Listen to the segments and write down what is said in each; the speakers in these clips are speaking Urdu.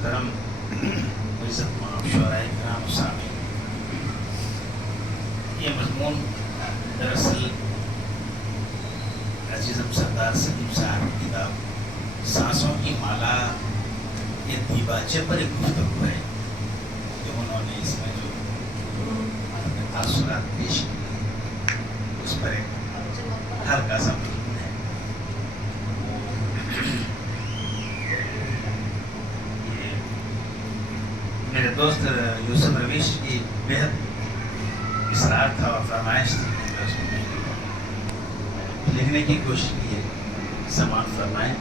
محترم عزت مآب شعراء کرام و سامعین، یہ مضمون دراصل عزیزم سردار سلیم صاحب کی کتاب سانسوں کی مالا کے دیباچے پر ایک گفتگو ہے جو انہوں نے اس میں جو اپنے تاثرات پیش کی اس پر ایک ہلکا سا مضمون ہے۔ میرے دوست یوسف رویش کی بہت اصرار تھا اور فرمائش تھی کہ اس کو لکھنے کی کوشش کی ہے، سماعت فرمائیں۔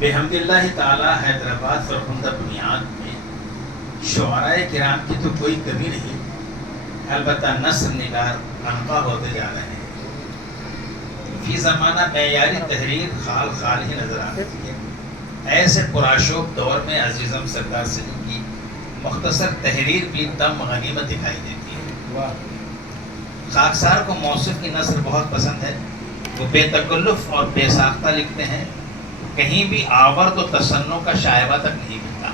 بحمد اللہ تعالی حیدرآباد فرخندہ بنیاد میں شعراء کرام کی تو کوئی کمی نہیں، البتہ نثر نگار انقا ہوتے جا رہے ہیں۔ فی زمانہ معیاری تحریر خال خال ہی نظر آتی ہے۔ ایسے پرآشوب دور میں عزیزم سردار سلیم کی مختصر تحریر بھی دم غنیمت دکھائی دیتی ہے۔ خاکسار کو موصف کی نثر بہت پسند ہے، وہ بے تکلف اور بے ساختہ لکھتے ہیں، کہیں بھی آورد و تصنع کا شائبہ تک نہیں ملتا۔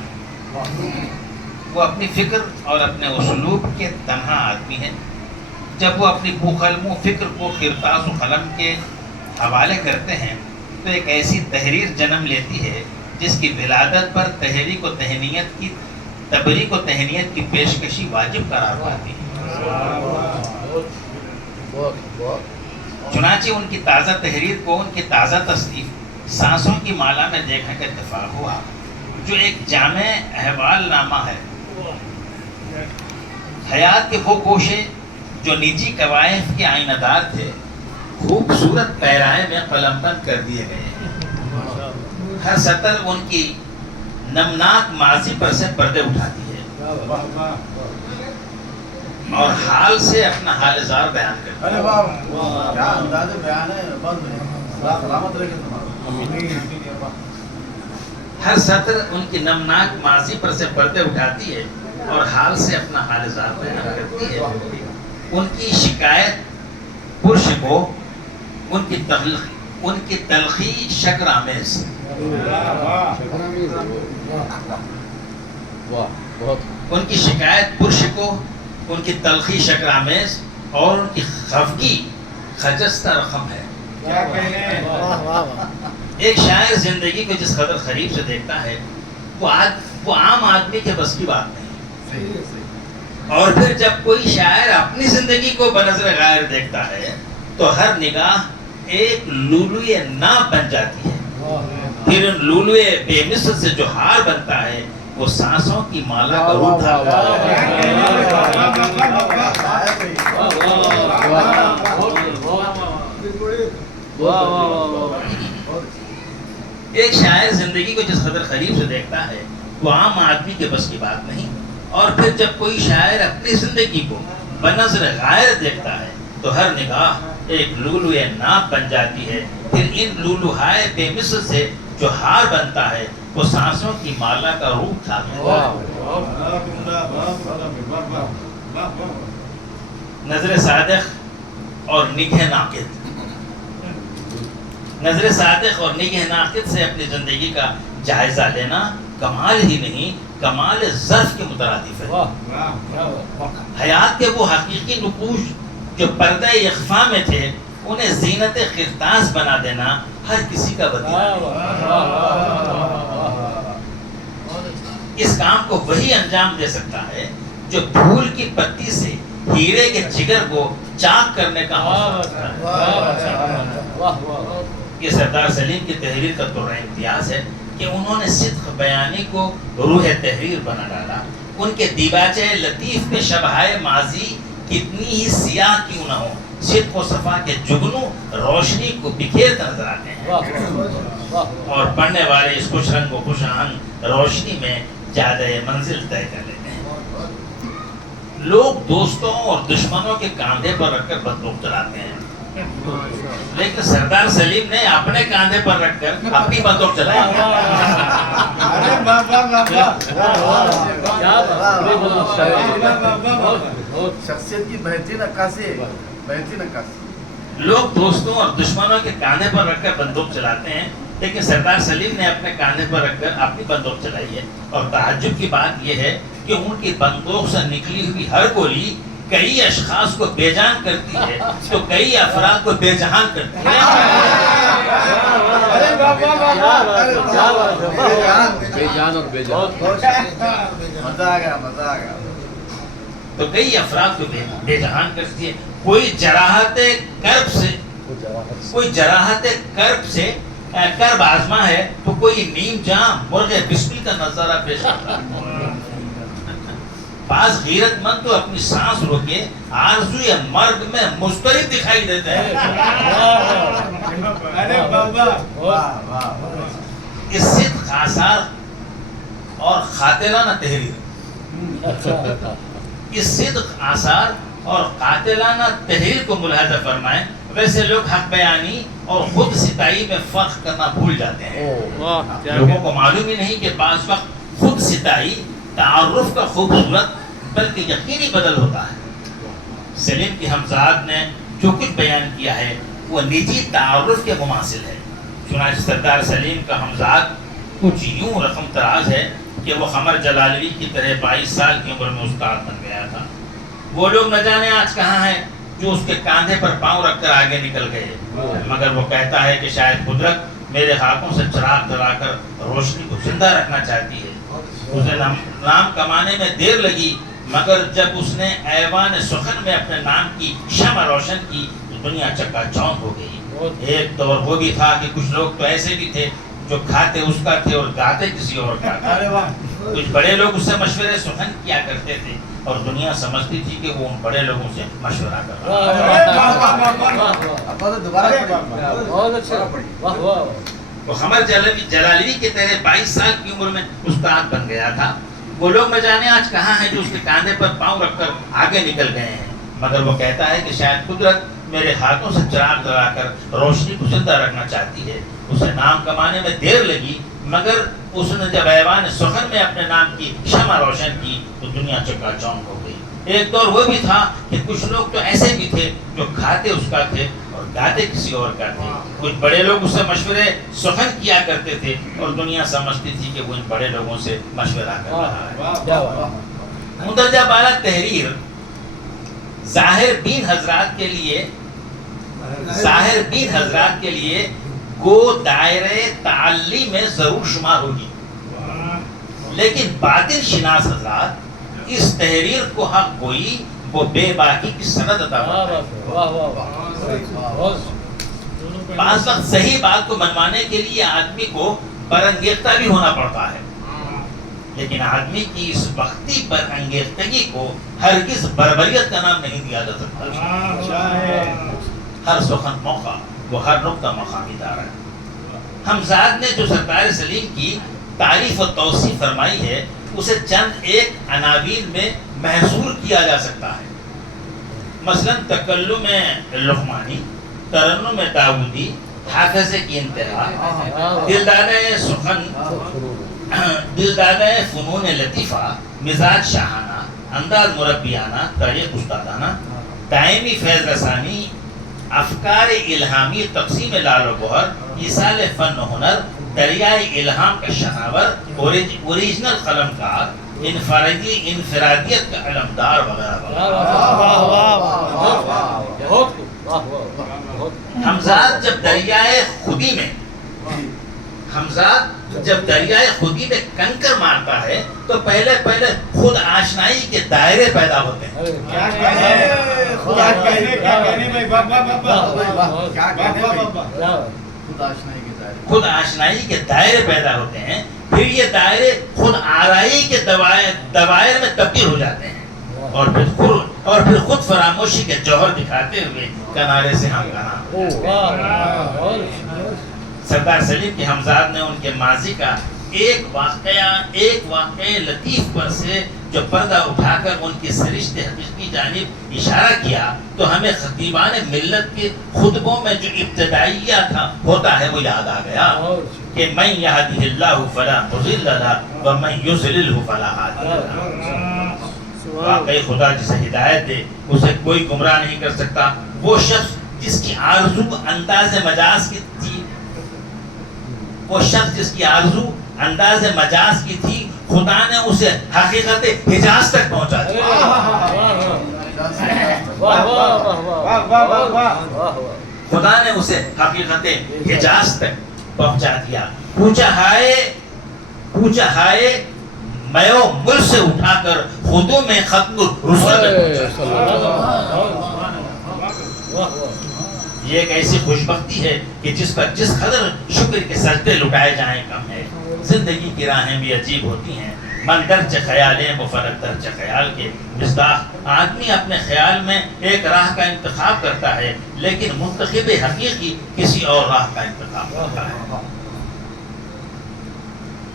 وہ اپنی فکر اور اپنے اسلوب کے تنہا آدمی ہیں۔ جب وہ اپنی بوقلم و فکر کو کرتاس و قلم کے حوالے کرتے ہیں تو ایک ایسی تحریر جنم لیتی ہے جس کی ولادت پر تحریک و تہنیت کی تبریک و تہنیت کی پیشکشی واجب قرار پاتی ہے۔ چنانچہ ان کی تازہ تحریر کو ان کی تازہ تصنیف سانسوں کی مالا میں دیکھنے کا اتفاق ہوا، جو ایک جامع احوال نامہ ہے۔ حیات کے وہ گوشے جو نجی قوائف کے آئینہ دار تھے خوبصورت پیرائے میں قلم بند کر دیے گئے ہیں۔ ہر سطر ان کی نمناک ماضی پر سے پردے اٹھاتی ہے اور حال سے اپنا حال زار بیان کرتی ہے۔ ہر سطر ان کی نمناک ماضی پر سے پردے اٹھاتی ہے اور حال سے اپنا حال زار بیان کرتی ہے۔ ان کی شکایت پرشکو، ان کی تلخی شکر آمیز، ان کی شکایت پرشکو، ان کی تلخی شکر آمیز اور ان کی خفگی خجستہ رقم ہے۔ ایک شاعر زندگی کو جس قدر قریب سے دیکھتا ہے وہ عام آدمی کے بس کی بات نہیں، اور پھر جب کوئی شاعر اپنی زندگی کو بنظر غائر دیکھتا ہے تو ہر نگاہ ایک لولوئے ناب بن جاتی ہے۔ پھر ان لولوئے بے مثل سے جو ہار بنتا ہے وہ سانسوں کی مالا کا روپ دھارتا ہے۔ ایک شاعر زندگی کو جس قدر قریب سے دیکھتا ہے وہ عام آدمی کے بس کی بات نہیں، اور پھر جب کوئی شاعر اپنی زندگی کو بنظر غائر دیکھتا ہے تو ہر نگاہ ایک لولوئے ناب بن جاتی ہے۔ پھر ان لولوہائے بے مثل سے جو ہار بنتا ہے وہ سانسوں کی مالا کا روپ دھارتا ہے۔ نظر صادق اور نگہ ناقد، نظر صادق اور نگہ ناقد سے اپنی زندگی کا جائزہ لینا کمال ہی نہیں، کمال ظرف کے مترادف ہے۔ حیات کے وہ حقیقی نقوش جو پردہ اخفا میں تھے انہیں زینت قرطاس بنا دینا ہر کسی کا وظیفہ ہے۔ اس کام کو وہی انجام دے سکتا ہے جو پھول کی پتی سے ہیرے کے جگر کو چاک کرنے کا حوصلہ رکھتا ہے۔ یہ سردار سلیم کی تحریر کا دورہ امتیاز ہے کہ انہوں نے صدق بیانی کو روح تحریر بنا ڈالا۔ ان کے دیباچے لطیف میں شبہائے ماضی کتنی ہی سیاہ کیوں نہ ہو، صدق و صفا کے جگنوں روشنی کو بکھیرتے نظر آتے ہیں اور پڑھنے والے اس خوش رنگ و خوش آہنگ روشنی میں زیادہ منزل طے کر لیتے ہیں۔ لوگ دوستوں اور دشمنوں کے کاندھے پر رکھ کر بندوق چلاتے ہیں، لیکن سردار سلیم نے اپنے کاندھے پر رکھ کر اپنی بندوق چلائی. شخصیت کی بہترین عکاسی. لوگ دوستوں اور دشمنوں کے کاندھے پر رکھ کر بندوق چلاتے ہیں، لیکن سردار سلیم نے اپنے کاندھے پر رکھ کر اپنی بندوق چلائی ہے. اور تعجب کی بات یہ ہے کہ ان کی بندوق سے نکلی ہوئی ہر گولی کئی اشخاص کو بے جان کرتی ہے تو کئی افراد کو بے جہان کرتی ہے. مزہ آ گیا. تو کئی افراد کو بے جہان کرتی ہے. کوئی جراحت کرب سے کرب آزما ہے تو کوئی نیم جام مرغ بسمل کا نظارہ پیش کرتا ہے. بعض غیرت مند تو اپنی سانس روکے آرزو مرگ میں مضطرب دکھائی دیتے ہیں. اس صدق آثار اور قاتلانہ تحریر کو ملاحظہ فرمائیں. ویسے لوگ حق بیانی اور خود ستائی میں فرق کرنا بھول جاتے ہیں. لوگوں کو معلوم ہی نہیں کہ بعض وقت خود ستائی تعارف کا خوبصورت بلکہ یقینی بدل ہوتا ہے. سلیم کی ہمزاد نے جو کچھ بیان کیا ہے وہ نجی تعارف کے مماثل ہے. چنانچہ سردار سلیم کا ہمزاد کچھ یوں رقم تراز ہے کہ وہ قمر جلالوی کی طرح 22 سال کی عمر میں استاد بن گیا تھا. وہ لوگ نہ جانے آج کہاں ہیں جو اس کے کاندھے پر پاؤں رکھ کر آگے نکل گئے، مگر وہ کہتا ہے کہ شاید قدرت میرے ہاتھوں سے چراغ جلا کر روشنی کو زندہ رکھنا چاہتی ہے. اسے نام کمانے میں دیر لگی، مگر جب اس نے ایوان سخن میں اپنے نام کی شمع روشن کی تو دنیا چکا چوند ہو گئی. ایک دور وہ بھی تھا کہ کچھ لوگ تو ایسے بھی تھے جو کھاتے اس کا تھے اور گاتے کسی اور کا تھے. کچھ بڑے لوگ اس سے مشورے سخن کیا کرتے تھے اور دنیا سمجھتی تھی کہ وہ ان بڑے لوگوں سے مشورہ کر رہا ہے. وہ قمر جلالوی کے طرح 22 سال کی عمر میں استاد بن گیا تھا. وہ لوگ نہ جانے آج کہاں ہیں جو اس کے کاندھے پر پاؤں رکھ کر آگے نکل گئے ہیں، مگر وہ کہتا ہے کہ شاید قدرت میرے ہاتھوں سے چراغ جلا کر روشنی کو زندہ رکھنا چاہتی ہے. اسے نام کمانے میں دیر لگی، مگر اس نے جب ایوان سخن میں اپنے نام کی شمع روشن کی تو دنیا چکا چوند ہو گئی. ایک دور وہ بھی تھا کہ کچھ لوگ تو ایسے بھی تھے جو کھاتے اس کا تھے اور گاتے کسی اور کا تھے. کچھ بڑے لوگ اس سے مشورے سخن کیا کرتے تھے اور دنیا سمجھتی تھی کہ وہ ان بڑے لوگوں سے مشورہ کر رہا ہے. مندرجہ بالا تحریر ظاہر بین حضرات کے لیے گو دائرے تعلی میں ضرور شمار ہوگی، لیکن باطن شناس حضرات اس تحریر کو حق گوئی وہ بے باکی کی سند عطا کرتا ہے. بعض وقت صحیح بات کو منوانے کے لیے آدمی کو برانگیختہ بھی ہونا پڑتا ہے، لیکن آدمی کی اس وقتی برانگیختگی کو ہرگز بربریت کا نام نہیں دیا جا سکتا. ہر سخن موقع وہ ہر نقطہ مقامی دار ہے. ہمزاد نے جو سرکار سلیم کی تعریف و توصیف فرمائی ہے اسے چند ایک عناوین میں محصور کیا جا سکتا ہے. مثلا تکلم لقمانی، ترنم داودی، حافظ کی انتہا، دلدادہ فنون لطیفہ، مزاج شاہانہ، انداز مربیانہ، طریق استادانہ، دائمی فیض رسانی، افکار الہامی، تقسیم لال و گوہر، ایصال فن و ہنر، دریائے الہام کا شناور، اوریجنل قلمکار، انفرادیت کا علمدار وغیرہ وغیرہ. ہمزاد جب دریائے خودی میں کنکر مارتا ہے تو پہلے خود آشنائی کے دائرے پیدا ہوتے ہیں. خود آشنائی کے دائرے پیدا ہوتے ہیں، پھر یہ دائرے خود آرائی کے دوائر میں تبدیل ہو جاتے ہیں اور پھر خود فراموشی کے جوہر دکھاتے ہوئے کنارے سے ہم کنا. سردار سلیم کے ہمزاد نے ان کے ماضی کا ایک واقعہ لطیف پر سے جو پردہ اٹھا کر ان کی سرشت حقیقت کی جانب اشارہ کیا تو ہمیں خطیبان ملت کے خطبوں میں جو ابتدائیہ تھا ہوتا ہے وہ یاد آ گیا کہ من یہدہ اللہ فلا مضل لہ ومن یضللہ فلا ہادی لہ. واقعی خدا جسے ہدایت دے اسے کوئی گمراہ نہیں کر سکتا. وہ شخص جس کی آرزو انداز مجاز کی تھی، وہ شخص جس کی آرزو انداز مجاز کی تھی، خدا نے اسے حقیقت حجاز تک پہنچا دیا. خدا نے اسے حقیقت حجاز تک پہنچا دیا. پوچھا ہائے میو ملک سے اٹھا کر خودوں میں ختم رسول. یہ ایک ایسی خوشبختی ہے کہ جس پر جس قدر شکر کے سجدے لٹائے جائیں کم ہے. زندگی کی راہیں بھی عجیب ہوتی ہیں. من درچ خیالیں مفرق درچ خیال کے مصداق. آدمی اپنے خیال میں ایک راہ کا انتخاب کرتا ہے لیکن منتخب حقیقی کسی اور راہ کا انتخاب کرتا ہے.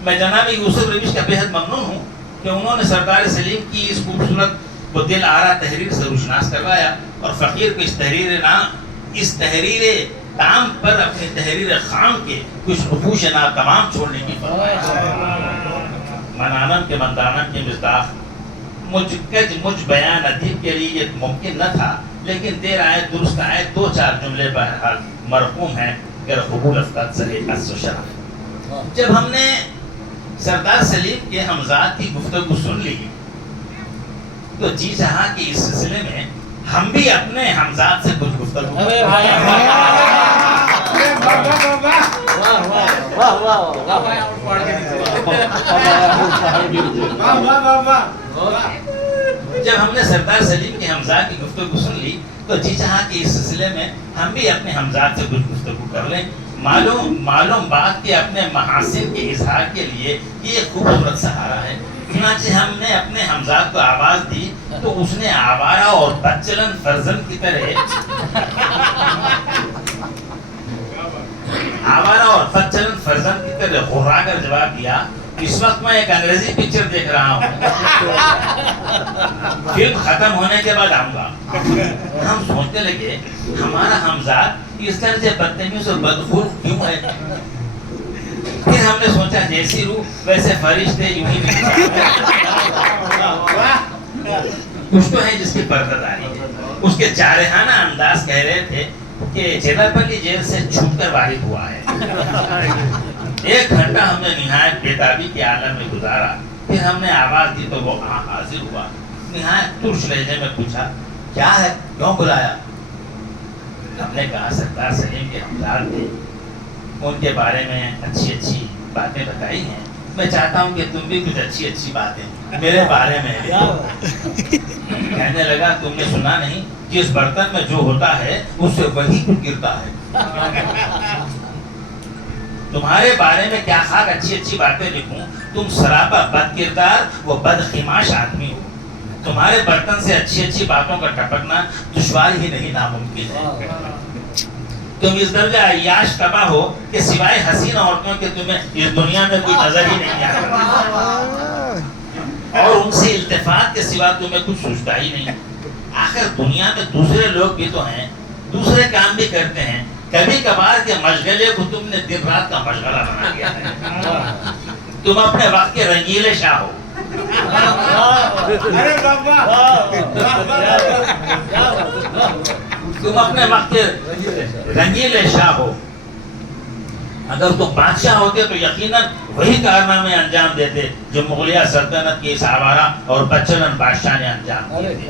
میں جناب یوسف رویش کا بے حد ممنون ہوں کہ انہوں نے سردار سلیم کی اس خوبصورت کو دل آرا تحریر سے روشناس کروایا اور فقیر کو اس تحریر نام پر اپنی تحریر خام کے کچھ نقوش نام تمام چھوڑنے کی فرمائش. منانن کے مندانن کے مصداق مجھ بیان ادیب کے لیے یہ ممکن نہ تھا لیکن دیر آئے درست آئے دو چار جملے بہرحال مرحوم ہیں گر قبول افتاد سرے عز و شرف. جب ہم نے سردار سلیم کے ہمزاد کی گفتگو سن لی تو جی چاہا کہ اس سلسلے میں ہم بھی اپنے ہمزاد سے کچھ گفتگو جب ہم نے سردار سلیم کے ہمزاد کی گفتگو سن لی تو جی چاہا کہ اس سلسلے میں ہم بھی اپنے ہمزاد سے کچھ گفتگو کر لیں. معلوم بات کہ اپنے محاسن کے اظہار کے لیے یہ خوبصورت سہارا ہے. چنانچہ ہم نے اپنے ہمزاد کو آواز دی تو اس نے آوارہ اور بدچلن فرزند کی طرح غرا کر جواب دیا اس وقت میں ایک انگریزی پکچر دیکھ رہا ہوں، فلم ختم ہونے کے بعد آؤں گا. ہم سوچنے لگے ہمارا ہمزاد اس طرح سے بدتمیز اور بدخلق کیوں ہے. پھر ہم نے سوچا جیسی روح ویسے فرشتے یوں ہی کچھ تو ہے جس کی پردہ ہے. اس کے جارحانہ انداز کہہ رہے تھے کہ چیلاپلی جیل سے چھوٹ کر واحد ہوا ہے. 1 گھنٹہ ہم نے نہایت بیتابی کے عالم میں گزارا. پھر ہم نے آواز دی تو وہ حاضر ہوا. نہایت ترش لہجے میں پوچھا کیا ہے، کیوں بلایا؟ ہم نے کہا سردار سلیم کے ہمزاد تھے، ان کے بارے میں اچھی باتیں بتائی ہیں. میں چاہتا ہوں کہ تم بھی کچھ اچھی باتیں میرے بارے میں کہنے لگا تم نے سنا نہیں جس برتن میں جو ہوتا ہے اس سے وہی کچھ گرتا ہے. تمہارے بارے میں کیا خاک اچھی باتیں لکھوں. تم سراپا بد کردار و بد خیماش آدمی ہو. تمہارے برتن سے اچھی باتوں کا ٹپکنا دشوار ہی نہیں ناممکن ہے. تم اس درجہ عیاش تباہ ہو کہ سوائے حسین عورتوں کے تمہیں اس دنیا میں کوئی نظر ہی نہیں آتا اور ان سے التفات کے سوا تمہیں کچھ سوچتا ہی نہیں. آخر دنیا میں دوسرے لوگ بھی تو ہیں، دوسرے کام بھی کرتے ہیں. کبھی کبھار کے مشغلے کو تم نے دن رات کا مشغلہ بنا دیا ہے. تم اپنے وقت کے رنگیلے شاہ ہو. تم اپنے وقت کے رنگیلے شاہ ہو. اگر تم بادشاہ ہوتے تو یقیناً وہی کارنامے انجام دیتے جو مغلیہ سلطنت کے اس آوارہ اور بدچلن بادشاہ نے انجام دیے تھے.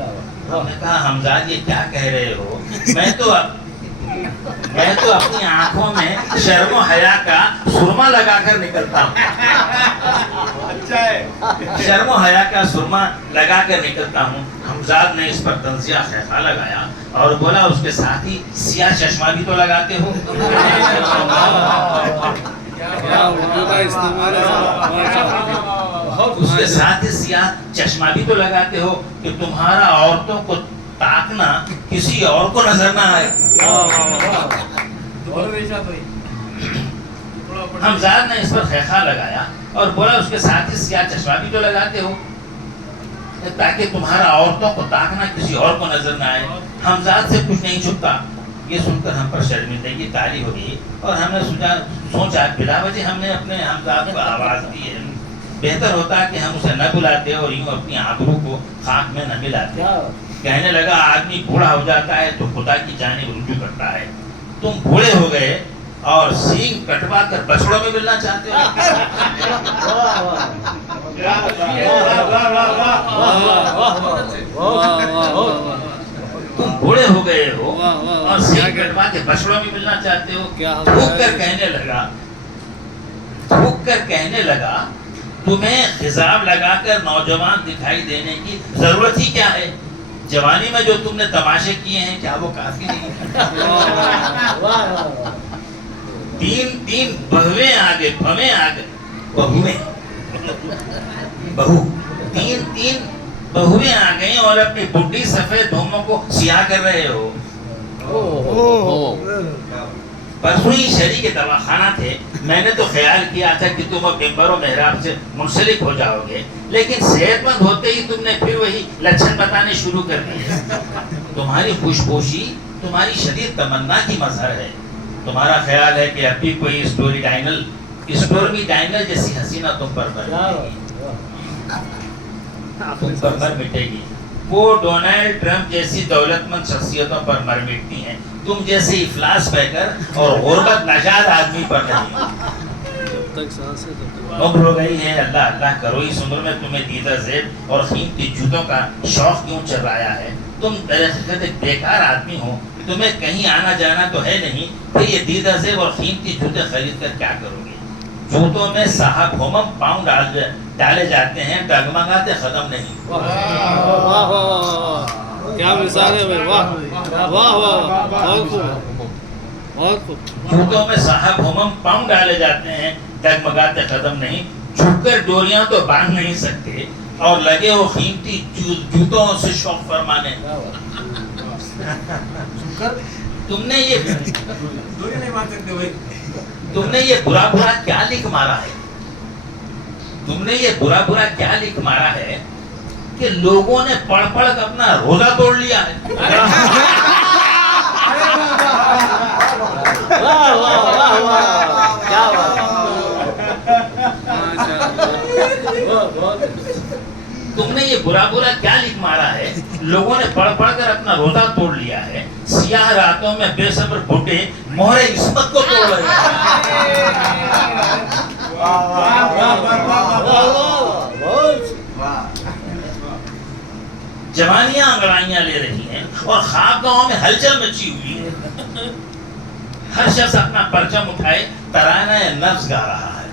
ہم نے کہا حمزاد یہ کیا کہہ رہے ہو؟ میں تو اپنی آنکھوں میں شرم و حیا کا سرما لگا کر نکلتا ہوں. شرم و حیا کا سرما لگا کر نکلتا ہوں. حمزاد نے اس پر تنزیہ خیخہ لگایا اور بولا اس کے ساتھ ہی سیاہ چشمہ بھی تو لگاتے ہو. اس کے ساتھ ہی سیاہ چشمہ بھی تو لگاتے ہو کہ تمہارا عورتوں کو تاکنا کسی اور کو نظر نہ آئے. حمزاد نے اس پر خیخہ لگایا اور بولا اس کے ساتھ ہی سیاہ چشمہ بھی تو لگاتے ہو تاکہ تمہارا عورتوں کو تاکنا کسی اور کو نظر نہ آئے، ہمزاد سے کچھ نہیں چھپتا۔ یہ سن کر ہم پر شرمندگی طاری ہو گئی اور ہم نے سوچا بلا وجہ ہم نے اپنے ہمزاد کو آواز دی ہے، بہتر ہوتا کہ ہم اسے نہ بلاتے اور یوں اپنی آبرو کو خاک میں نہ ملاتے۔ کہنے لگا آدمی بوڑھا ہو جاتا ہے تو خدا کی جانب رجوع کرتا ہے، تم بوڑھے ہو گئے اور سینگ کٹوا کر بچڑوں میں ملنا چاہتے ہو۔ تم بوڑھے ہو گئے ہو اور سینگ کٹوا کے بچڑوں میں ملنا چاہتے ہو۔ تھوک کر کہنے لگا تمہیں خضاب لگا کر نوجوان دکھائی دینے کی ضرورت ہی کیا ہے؟ جوانی میں جو تم نے تماشے کیے ہیں کیا وہ کافی نہیں؟ تین بہویں آگے تین بہویں آ گئی اور اپنی بڈھی سفید دھوموں کو سیاہ کر رہے ہو۔ پرسوں ہی شہری کے دواخانہ تھے، میں نے تو خیال کیا تھا کہ تم اب ممبر و محراب سے منسلک ہو جاؤ گے، لیکن صحت مند ہوتے ہی تم نے پھر وہی لچھن بتانے شروع کر دیے۔ تمہاری خوش پوشی تمہاری شدید تمنا کی مظہر ہے۔ تمہارا خیال ہے کہ اب بھی کوئی اسٹورمی ڈائنل جیسی حسینہ تم پر مٹے گی، وہ ڈونلڈ ٹرمپ جیسی دولت مند شخصیتوں پر مر مٹتی ہیں، تم جیسے افلاس پیکر اور غربت نژاد آدمی پر نہیں۔ عمر ہو گئی ہے، اللہ اللہ کرو، اس عمر میں تمہیں دیدہ زیب اور قیمتی جوتوں کا شوق کیوں چرایا ہے؟ تم درحقیقت ایک بیکار آدمی ہو، تمہیں کہیں آنا جانا تو ہے نہیں، پھر یہ دیدہ زیب اور قیمتی جوتے خرید کر کیا کرو گے؟ جوتوں میں صاحب ہومم پاؤنڈ ڈالے جاتے ہیں، ڈگمگاتے ختم نہیں۔ کیا مثال ہے بھائی، واہ واہ واہ، بہت خوب بہت خوب۔ جوتوں میں صاحب ہومم پاؤنڈ ڈالے جاتے ہیں، ڈگمگاتے ختم نہیں۔ جھک کر ڈوریاں تو باندھ نہیں سکتے اور لگے ہو قیمتی جوتوں سے شوق فرمانے۔ تم نے یہ برا برا کیا لکھ مارا ہے؟ تم نے یہ برا برا کیا لکھ مارا ہے کہ لوگوں نے پڑھ پڑھ کر اپنا روزہ توڑ لیا ہے؟ تم نے یہ برا برا کیا لکھ مارا ہے؟ لوگوں نے پڑھ پڑھ کر اپنا روزہ توڑ لیا ہے، سیاہ راتوں میں بے صبر بھٹے مہر عصمت کو توڑ رہے ہیں۔ جوانیاں انگڑائیاں لے رہی ہیں اور خواب گاہوں میں ہلچل مچی ہوئی ہے، ہر شخص اپنا پرچم اٹھائے ترانہ نفس گا رہا ہے۔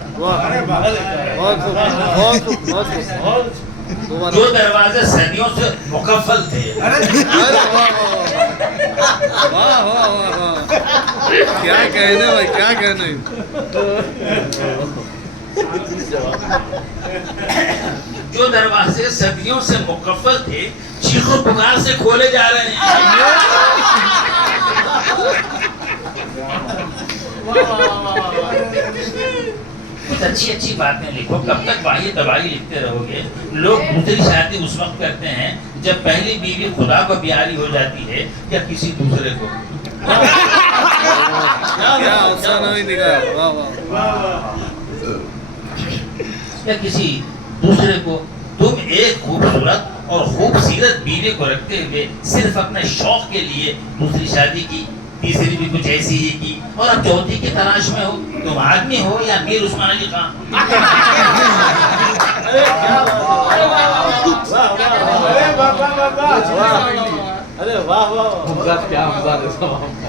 جو دروازے صدیوں سے مقفل تھے، کیا کہنے بھائی، کیا کہنے۔ جو دروازے صدیوں سے مقفل تھے چیخ و پکار سے کھولے جا رہے ہیں۔ کچھ اچھی باتیں لکھو، کب تک واہی تباہی لکھتے رہو گے؟ لوگ دوسری شادی اس وقت کرتے ہیں جب پہلی بیوی خدا کو پیاری ہو جاتی ہے یا کسی دوسرے کو۔ یا کسی دوسرے کو۔ تم ایک خوبصورت اور خوبصورت بیوی کو رکھتے ہوئے صرف اپنے شوق کے لیے دوسری شادی کی، تیسری بھی کچھ ایسی ہی کی، اور اب چوتھی کی تلاش میں ہو۔ تم آدمی ہو یا میر عثمان علی خان؟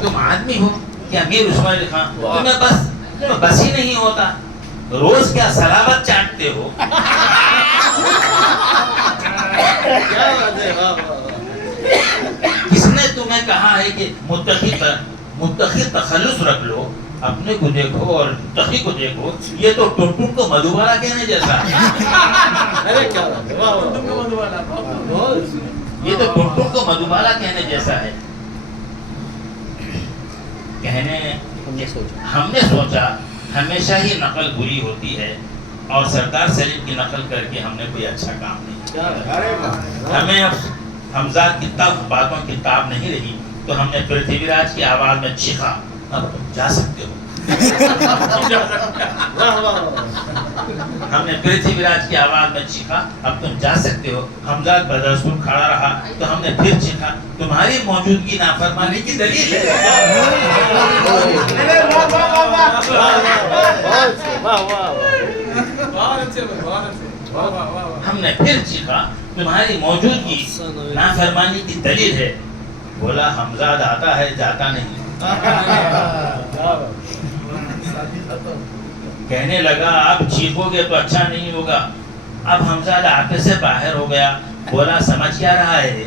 تم آدمی ہو یا میر عثمان علی خان؟ تمہیں بس ہی نہیں ہوتا، روز کیا سلاوت چاٹتے ہو؟ کس نے تمہیں کہا ہے کہ متقی تخلص رکھ لو؟ اپنے کو دیکھو اور متقی کو دیکھو، یہ تو ٹنٹن کو مدھوبالا کہنے جیسا ہے۔ یہ تو ٹنٹن کو مدھوبالا کہنے جیسا ہے۔ ہم نے سوچا ہمیشہ ہی نقل بری ہوتی ہے، اور سردار سلیم کی نقل کر کے ہم نے کوئی اچھا کام نہیں کیا. ہمیں اب حمزہ کی تلخ باتوں کی تاب نہیں رہی تو ہم نے پرتھوی راج کی آواز میں چیخا اب تم جا سکتے ہو. ہم نے پرتھوی راج کی آواز میں چیخا اب تم جا سکتے ہو. حمزہ بدستور کھڑا رہا تو ہم نے پھر چیخا تمہاری موجودگی نافرمانی کی دلیل ہے. ہم نے پھر چیخا تمہاری موجودگی نافرمانی کی دلیل ہے. بولا حمزہ آتا ہے جاتا نہیں. کہنے لگا اب چیخو گے تو اچھا نہیں ہوگا. اب حمزہ آپے سے باہر ہو گیا. بولا سمجھ کیا رہا ہے.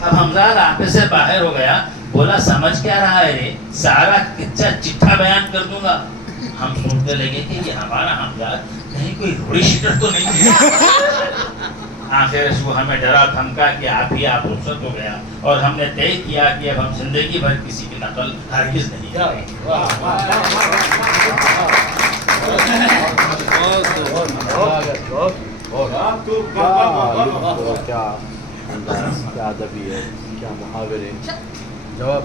اب حمزہ آپے سے باہر ہو گیا. بولا سمجھ کیا رہا ہے. سارا چٹھا بیان کر دوں گا. ہم سنتے لگے کہ یہ ہمارا حمزہ کہیں کوئی روڑی شیٹر تو نہیں ہے. آخر وہ ہمیں ڈرا دھمکا کہ آپ ہی آپ رخصت ہو گیا اور ہم نے طے کیا کہ اب ہم زندگی بھر کسی کی نقل ہرگز نہیں کریں گے. کیا ادبی ہے, کیا محاورے. جواب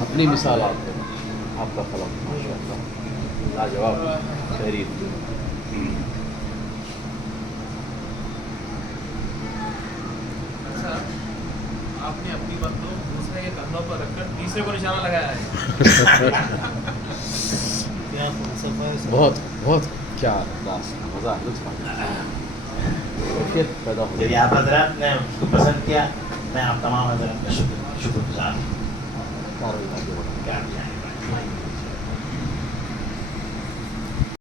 اپنی مثالات ہے. آپ کا قلم ماشاءاللہ لاجواب تحریر. آپ نے اپنی باتوں دوسرے کے کندھوں پر رکھ کر تیسرے کو نشانہ لگایا ہے. بہت بہت کیا انداز, مزہ لطف پیدا ہو جب آپ حضرات نے اس کو پسند کیا میں آپ تمام حضرات کا شکر گزار ہوں. گیا.